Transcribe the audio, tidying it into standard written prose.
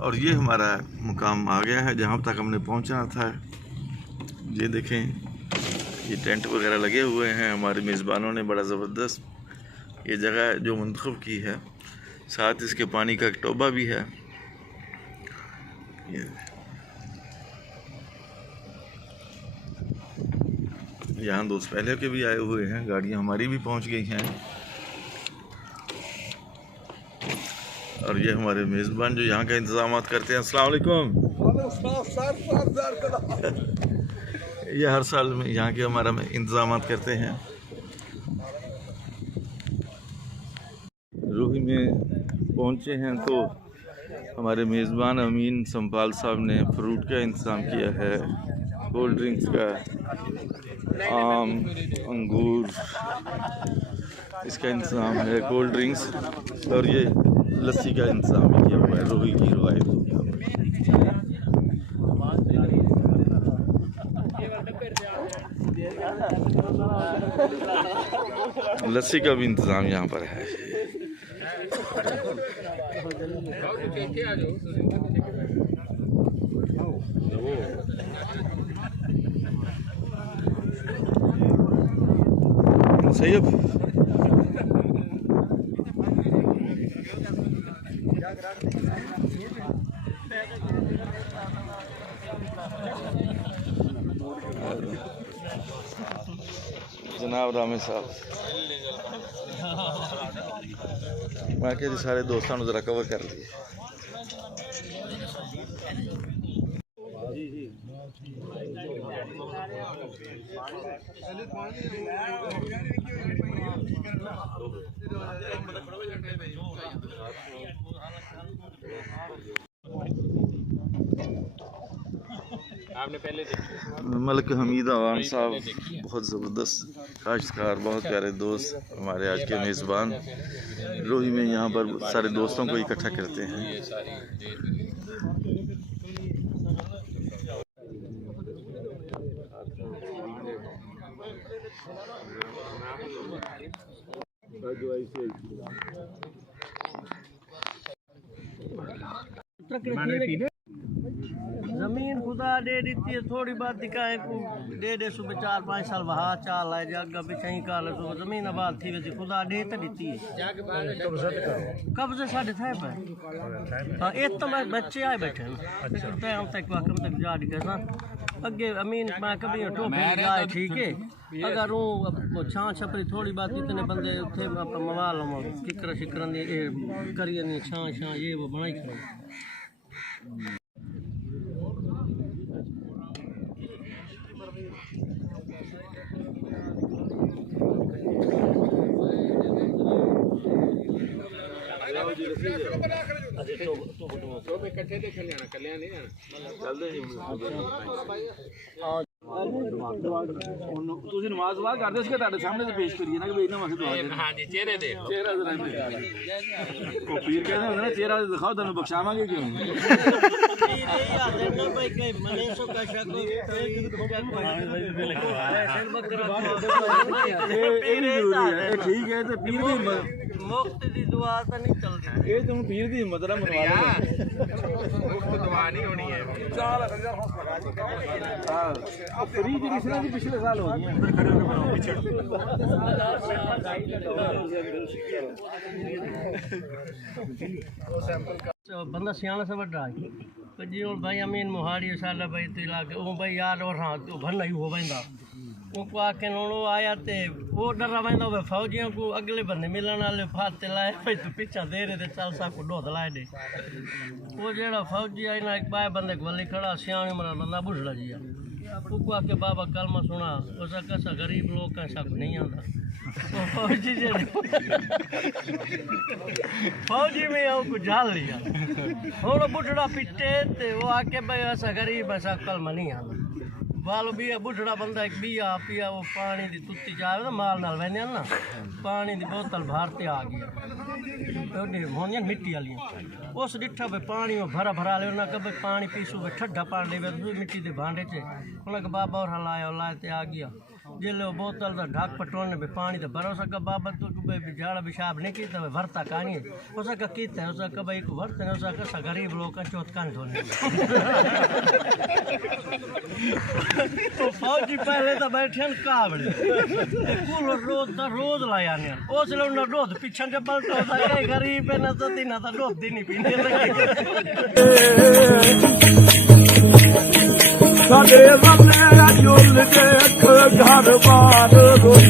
और ये हमारा मुकाम आ गया है जहाँ तक हमने पहुँचना था। ये देखें, ये टेंट वगैरह लगे हुए हैं। हमारे मेज़बानों ने बड़ा ज़बरदस्त ये जगह जो मुंतखब की है, साथ इसके पानी का एक टोबा भी है। यहाँ दोस्त पहले के भी आए हुए हैं, गाड़ियाँ हमारी भी पहुँच गई हैं। और ये हमारे मेज़बान जो यहाँ का इंतज़ाम करते हैं। अस्सलाम वालेकुम। ये हर साल में यहाँ के हमारा इंतज़ाम करते हैं। रूही में पहुँचे हैं तो हमारे मेज़बान अमीन संपाल साहब ने फ्रूट का इंतज़ाम किया है, कोल्ड ड्रिंक्स का, आम, अंगूर, इसका इंतज़ाम है, कोल्ड ड्रिंक्स, और ये लस्सी का इंतज़ाम भी किया हुआ है। रूही की रवायत लस्सी का भी इंतज़ाम यहाँ पर है। सैयद जनाब रामे साहब, मैं कहते सारे दोस्तों को जरा कवर कर लिए। आपने पहले मलिक हमीद अवान साहब, बहुत ज़बरदस्त काश्तकार, बहुत प्यारे दोस्त, हमारे आज के मेज़बान। रूही में यहाँ पर सारे दोस्तों को इकट्ठा करते हैं। जमीन खुदा दे दी है, थोड़ी बात दिखाए को दे सुबह 4-5 साल वहा चाल है जगह पे सही काल सुबह जमीन आबाद थी वैसे खुदा दे तो दी है। कब्जे साढ़े थे पे हाँ एक तो मैं बच्चे आए बैठे हैं हम तक वाकम तक जा दिखा अगे अमीन मैं कभी टोपी जाए ठीक है। अगर वो छां छपरी थोड़ी बात इतने बंदे थे मवाल किकर शिकर करिए नहीं छां छां ये वो बनाई करो। नमाज वाह करते सामने तो पेश करिए ना कि हाँ जी चेहरे दे चेहरा पीर कहते होंगे ना चेहरा दिखाओ तेन बख्शावांगे क्यों। ठीक है तो पीर की मुफ्त दी दुआ तो नहीं चल रही, ये तुम पीर की हिम्मत ना मनवा मुफ्त दुआ नहीं होनी है। फ्री की पिछले साल हो गई बंदा सियाना से बड़ा है जी हूँ भाई अमीन मोहाड़ी साल भाई तो इलाके वो भाई यार और हाँ तो भरना ही हो वेंदा उनको आके नोड़ो आया ते वो डरा वेंदा वे फौजियों को अगले बंदे मिलने वाले फाते लाए भाई तो पीछा दे रहे थे चल सा को डोद लाए दे वो जेड़ा फौजी आई ना एक बाय बंदे को वली खड़ा सियाणी मरा बंदा बुझला जी उनको आके बाबा कलमा सुना उसा कैसा गरीब लोग कैसा नहीं आता फौजी फौजी में को जाल लिया थोड़ा बुढ़ड़ा पिटे ते वो आके भाई ऐसा गरीब ऐसा कलमा नहीं आता वालो भी बुढ़ड़ा बंदा एक बिया पिया वो पानी दी तुत्ती जावे ना माल नाल वहने ना पानी दी बोतल भारते आ गया होनियां मिट्टी वाली उस डिठा पे पानी में भरा भरा ले ना कब पानी पीसू ठंडा पानी ले मिट्टी दे भांडे च उन्हें बाबा और हलाया लाए ते आ गया जिले बोतल का ढक पटोने पे पानी तो भरोसा का बाबा तो झाड़ा पेशाब नहीं की तो भरता कहानी उसका कीता है उसका भाई को भरते हैं उसका गरीब लोग का चौथ कान धोने तो फौजी पहले तो बैठे काबड़े कुल रोज लाया ने उस लोग रोज पीछे के पलटो गरीब है ना सती ना तो रोज दिन पीने ਸਾਡੇ ਬੰਦੇ ਜੁਲ ਕੇ ਅੱਖ ਘਰ ਬਾਰ